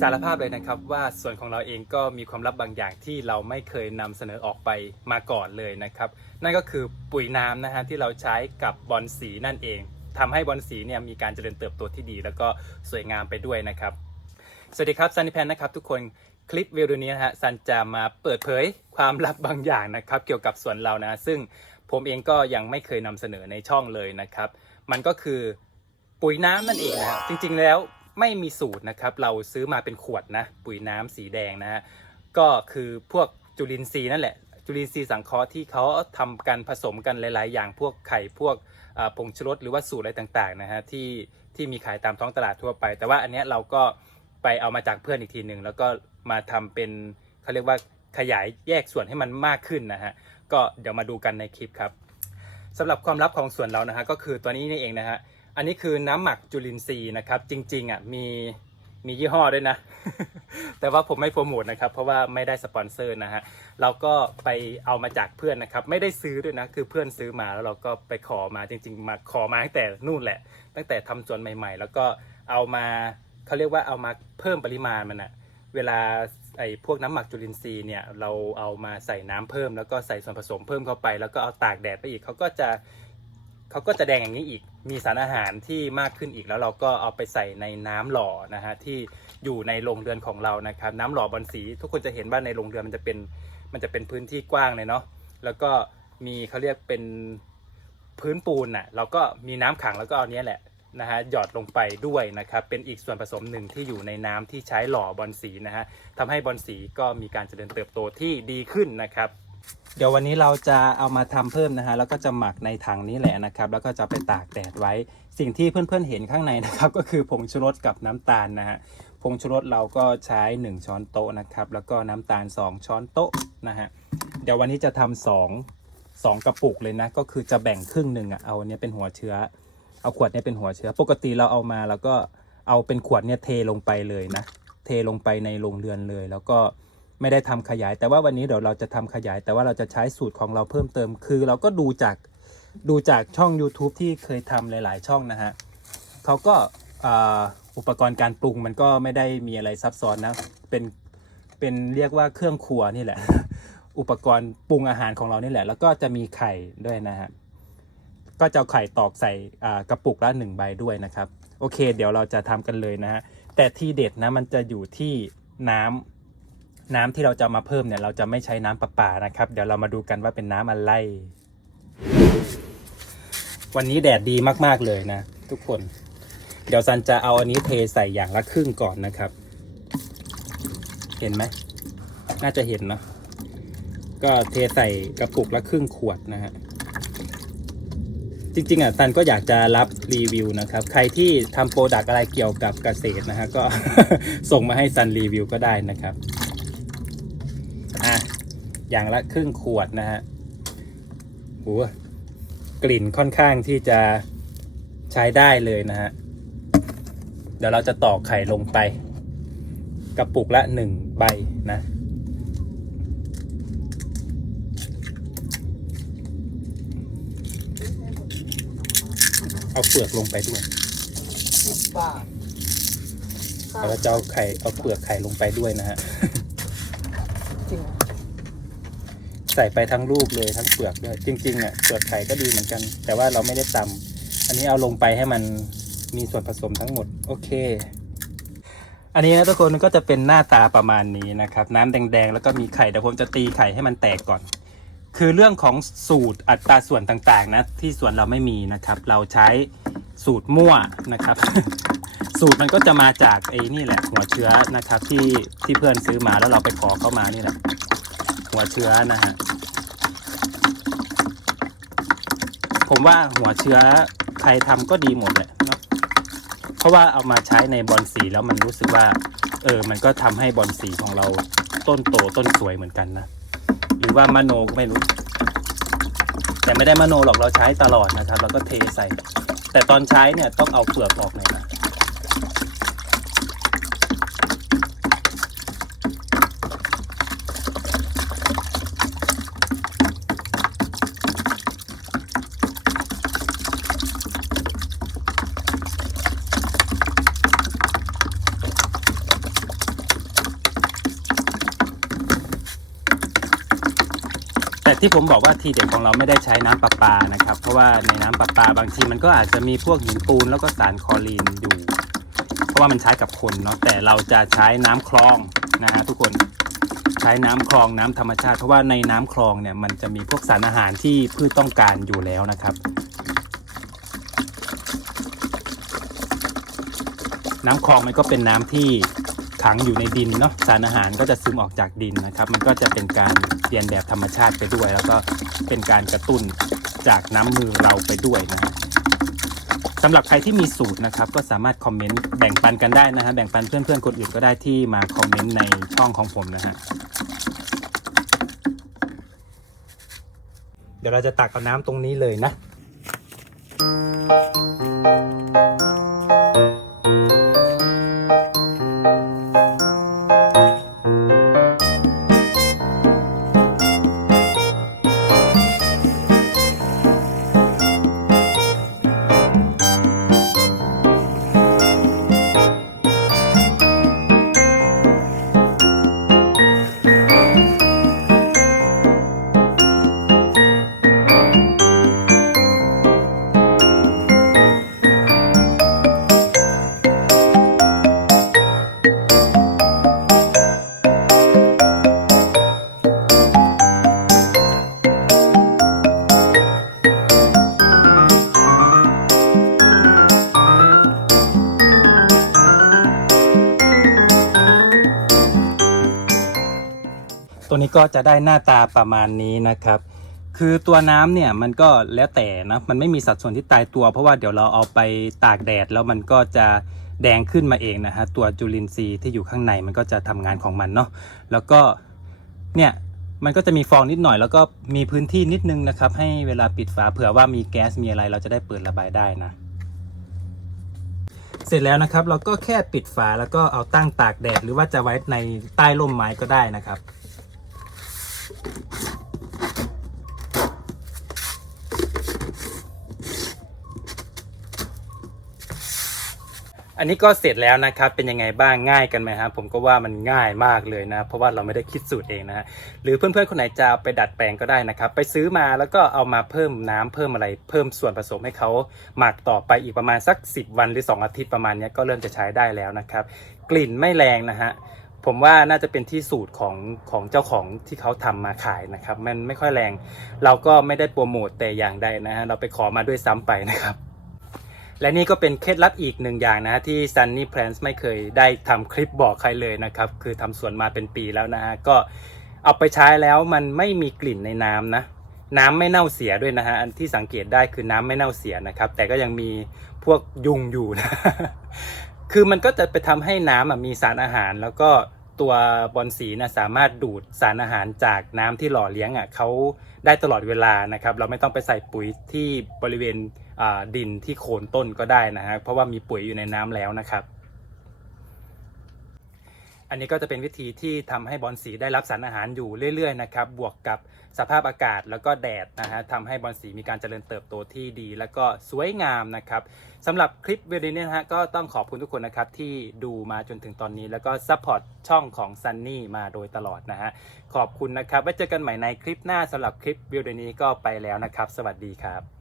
สารภาพเลยนะครับว่าส่วนของเราเองก็มีความลับบางอย่างที่เราไม่เคยนำเสนอออกไปมาก่อนเลยนะครับ นั่นก็คือปุ๋ยน้ำนะฮะที่เราใช้กับบอลสีนั่นเองทำให้บอลสีเนี่ยมีการเจริญเติบโตที่ดี แล้วก็สวยงามไปด้วยนะครับ สวัสดีครับซันนิแพนนะครับทุกคนคลิปวิดีโอนี้นะฮะซันจะมาเปิดเผยความลับบางอย่างนะครับ เกี่ยวกับสวนเรานะ ซึ่งผมเองก็ยังไม่เคยนำเสนอในช่องเลยนะครับ มันก็คือ ปุ๋ยน้ำนั่นเองนะจริงๆแล้วไม่มีสูตรนะครับ เราซื้อมาเป็นขวดนะ ปุ๋ยน้ำสีแดงนะฮะก็คือพวกจุลินทรีย์นั่นแหละจุลินทรีย์สังเคราะห์ที่เขาทำกันผสมกันหลาย ๆ อย่างพวกไข่พวกผงชูรสหรือว่าสูตรอะไรต่าง ๆ นะฮะที่ที่มีขายตามท้องตลาดทั่วไป แต่ว่าอันเนี้ยเราก็ไปเอามาจากเพื่อนอีกทีหนึ่งแล้วก็มาทำเป็นเขาเรียกว่าขยายแยกส่วนให้มันมากขึ้นนะฮะก็เดี๋ยวมาดูกันในคลิปครับสำหรับความลับของส่วนเรานะฮะก็คือตัวนี้นี่เองนะฮะ อันนี้คือน้ำหมักจุลินทรีย์นะครับ จริงๆอะมีมียี่ห้อด้วยนะ แต่ว่าผมไม่โปรโมทนะครับ เพราะว่าไม่ได้สปอนเซอร์นะฮะ เราก็ไปเอามาจากเพื่อนนะครับ ไม่ได้ซื้อด้วยนะ คือเพื่อนซื้อมาแล้วเราก็ไปขอมาจริง ๆ มาขอมาตั้งแต่นู่นแหละ ตั้งแต่ทำสวนใหม่ ๆ แล้วก็เอามาเขาเรียกว่าเอามาเพิ่มปริมาณมันอะเวลาไอ้พวกน้ำหมักจุลินทรีย์เนี่ยเราเอามาใส่น้ำเพิ่ม แล้วก็ใส่ส่วนผสมเพิ่มเข้าไป แล้วก็เอาตากแดดไปอีกเขาก็จะ เขาก็จะแดงอย่างนี้อีก มีสารอาหารที่มากขึ้นอีกแล้วเราก็เอาไปใส่ในน้ำหล่อนะฮะที่อยู่ในโรงเรือนของเรานะครับ น้ำหล่อบอลสี ทุกคนจะเห็นว่าในโรงเรือนมันจะเป็นมันจะเป็นพื้นที่กว้างเลยเนาะแล้วก็มีเขาเรียกเป็นพื้นปูนน่ะเราก็มีน้ำขังแล้วก็เอาเนี้ยแหละนะฮะหยอดลงไปด้วยนะครับ เป็นอีกส่วนผสมหนึ่งที่อยู่ในน้ำที่ใช้หล่อบอลสีนะฮะทำให้บอลสีก็มีการเจริญเติบโตที่ดีขึ้นนะครับ เดี๋ยววันนี้เราจะเอามาทำเพิ่มนะฮะแล้วก็จะหมักในถังนี้แหละนะครับ แล้วก็จะไปตากแดดไว้ สิ่งที่เพื่อนๆเห็นข้างในนะครับ ก็คือผงชูรสกับน้ำตาลนะฮะผงชูรสเราก็ใช้ 1 ช้อนโต๊ะนะครับ แล้วก็น้ำตาล 2 ช้อนโต๊ะนะฮะเดี๋ยววันนี้จะทำสองสองกระปุกเลยนะ ก็คือจะแบ่งครึ่งหนึ่งอะเอาเนี้ยเป็นหัวเชื้อ เอาขวดเนี้ยเป็นหัวเชื้อ ปกติเราเอามาแล้วก็เอาเป็นขวดเนี้ยเทลงไปเลยนะ เทลงไปในโรงเรือนเลย แล้วก็ ไม่ได้ทำขยาย แต่ว่าวันนี้เดี๋ยวเราจะทำขยาย แต่ว่าเราจะใช้สูตรของเราเพิ่มเติม คือ เราก็ดูจากดูจากช่อง YouTube ที่เคยทำหลาย ๆ ช่องนะฮะเขาก็อุปกรณ์การปรุงมันก็ไม่ได้มีอะไรซับซ้อนนะเป็นเป็นเรียกว่าเครื่องครัวนี่แหละ อุปกรณ์ปรุงอาหารของเรานี่แหละ แล้วก็จะมีไข่ด้วยนะฮะก็จะเอาไข่ตอกใส่กระปุกละหนึ่งใบด้วยนะครับ โอเค เดี๋ยวเราจะทำกันเลยนะฮะแต่ที่เด็ดนะมันจะอยู่ที่น้ำ น้ำที่เราจะมาเพิ่มเนี่ยเราจะไม่ใช้น้ำประปานะครับ เดี๋ยวเรามาดูกันว่าเป็นน้ำอะไร วันนี้แดดดีมากๆเลยนะ ทุกคน เดี๋ยวซันจะเอาอันนี้เทใส่อย่างละครึ่งก่อนนะครับ เห็นไหม น่าจะเห็นเนาะก็เทใส่กระปุกละครึ่งขวดนะฮะจริงๆอะซันก็อยากจะรับรีวิวนะครับ ใครที่ทำโปรดักอะไรเกี่ยวกับเกษตรนะฮะก็ส่งมาให้ซันรีวิวก็ได้นะครับ อะอย่างละครึ่งขวดนะฮะโหกลิ่นค่อนข้างที่จะใช้ได้เลยนะฮะ เดี๋ยวเราจะตอกไข่ลงไป กระปุกละหนึ่งใบนะเอาเปลือกลงไปด้วยสิบบาทแล้วก็จะเอาไข่เอาเปลือกไข่ลงไปด้วยนะฮะ จริง ใส่ไปทั้งลูกเลยทั้งเปลือกด้วยจริงๆอะเปลือกไข่ก็ดีเหมือนกัน แต่ว่าเราไม่ได้ตำอันนี้เอาลงไปให้มันมีส่วนผสมทั้งหมดโอเค อันนี้นะทุกคนก็จะเป็นหน้าตาประมาณนี้นะครับ น้ำแดงๆ แล้วก็มีไข่เดี๋ยวผมจะตีไข่ให้มันแตกก่อน คือเรื่องของสูตรอัตราส่วนต่างๆนะที่ส่วนเราไม่มีนะครับ เราใช้สูตรมั่วนะครับ สูตรมันก็จะมาจากไอ้นี่แหละ หัวเชื้อนะครับที่ที่เพื่อนซื้อมาแล้วเราไปขอเข้ามานี่แหละหัวเชื้อนะฮะ ผมว่าหัวเชื้อใครทำก็ดีหมดแหละเนาะเพราะว่าเอามาใช้ในบอลสีแล้วมันรู้สึกว่า เออ มันก็ทำให้บอลสีของเราต้นโตต้นสวยเหมือนกันนะหรือว่ามโนก็ไม่รู้ แต่ไม่ได้มโนหรอกเราใช้ตลอดนะครับ เราก็เทใส่ แต่ตอนใช้เนี่ยต้องเอาเปลือกออกหน่อยนะ พ ที่ผมบอกว่าทีเด็ดของเราไม่ได้ใช้น้ำประปานะครับ เพราะว่าในน้ำประปาบางทีมันก็อาจจะมีพวกหินปูนแล้วก็สารคลอรีนอยู่ เพราะว่ามันใช้กับคนเนาะแต่เราจะใช้น้ำคลองนะฮะทุกคนใช้น้ำคลองน้ำธรรมชาติเพราะว่าในน้ำคลองเนี่ยมันจะมีพวกสารอาหารที่พืชต้องการอยู่แล้วนะครับ น้ำคลองมันก็เป็นน้ำที่ ขังอยู่ในดินเนาะสารอาหารก็จะซึมออกจากดินนะครับ มันก็จะเป็นการเรียนแบบธรรมชาติไปด้วย แล้วก็เป็นการกระตุ้นจากน้ำมือเราไปด้วยนะฮะสำหรับใครที่มีสูตรนะครับก็สามารถคอมเมนต์แบ่งปันกันได้นะฮะแบ่งปันเพื่อนๆคนอื่นก็ได้ที่มาคอมเมนต์ในช่องของผมนะฮะเดี๋ยวเราจะตักเอาน้ำตรงนี้เลยนะ ตัวนี้ก็จะได้หน้าตาประมาณนี้นะครับ คือตัวน้ำเนี่ยมันก็แล้วแต่นะมันไม่มีสัดส่วนที่ตายตัว เพราะว่าเดี๋ยวเราเอาไปตากแดดแล้วมันก็จะแดงขึ้นมาเองนะฮะตัวจุลินทรีย์ที่อยู่ข้างในมันก็จะทำงานของมันเนาะแล้วก็เนี่ยมันก็จะมีฟองนิดหน่อยแล้วก็มีพื้นที่นิดนึงนะครับ ให้เวลาปิดฝาเผื่อว่ามีแก๊สมีอะไรเราจะได้เปิดระบายได้นะ เสร็จแล้วนะครับ เราก็แค่ปิดฝาแล้วก็เอาตั้งตากแดดหรือว่าจะไว้ในใต้ร่มไม้ก็ได้นะครับ อันนี้ก็เสร็จแล้วนะครับ เป็นยังไงบ้างง่ายกันไหมครับผมก็ว่ามันง่ายมากเลยนะ เพราะว่าเราไม่ได้คิดสูตรเองนะฮะหรือเพื่อนๆคนไหนจะเอาไปดัดแปลงก็ได้นะครับ ไปซื้อมาแล้วก็เอามาเพิ่มน้ำเพิ่มอะไรเพิ่มส่วนผสมให้เขาหมักต่อไปอีกประมาณสัก 10 วันหรือ 2 อาทิตย์ประมาณนี้ก็เริ่มจะใช้ได้แล้วนะครับ กลิ่นไม่แรงนะฮะ ผมว่าน่าจะเป็นที่สูตรของของเจ้าของที่เขาทำมาขายนะครับ มันไม่ค่อยแรง เราก็ไม่ได้โปรโมทแต่อย่างใดนะฮะเราไปขอมาด้วยซ้ำไปนะครับ และนี่ก็เป็นเคล็ดลับอีกหนึ่งอย่างนะฮะที่ Sunny Plants ไม่เคยได้ทำคลิปบอกใครเลยนะครับ คือทำสวนมาเป็นปีแล้วนะฮะก็เอาไปใช้แล้วมันไม่มีกลิ่นในน้ำนะน้ำไม่เน่าเสียด้วยนะฮะ อันที่สังเกตได้คือน้ำไม่เน่าเสียนะครับ แต่ก็ยังมีพวกยุงอยู่นะ คือมันก็จะไปทำให้น้ำอะมีสารอาหารแล้วก็ ตัวบอลสีนะสามารถดูดสารอาหารจากน้ำที่หล่อเลี้ยงอะเขาได้ตลอดเวลานะครับ เราไม่ต้องไปใส่ปุ๋ยที่บริเวณดินที่โคนต้นก็ได้นะฮะเพราะว่ามีปุ๋ยอยู่ในน้ำแล้วนะครับ อันนี้ก็จะเป็นวิธีที่ทำให้บอลสีได้รับสารอาหารอยู่เรื่อยๆนะครับ บวกกับสภาพอากาศแล้วก็แดดนะฮะทำให้บอลสีมีการเจริญเติบโตที่ดี แล้วก็สวยงามนะครับสำหรับคลิปวิดีโอนี้นะฮะก็ต้องขอบคุณทุกคนนะครับที่ดูมาจนถึงตอนนี้แล้วก็ซัพพอร์ตช่องของ Sunny มาโดยตลอดนะฮะขอบคุณนะครับไว้เจอกันใหม่ในคลิปหน้าสำหรับคลิปวิดีโอนี้ก็ไปแล้วนะครับ สวัสดีครับ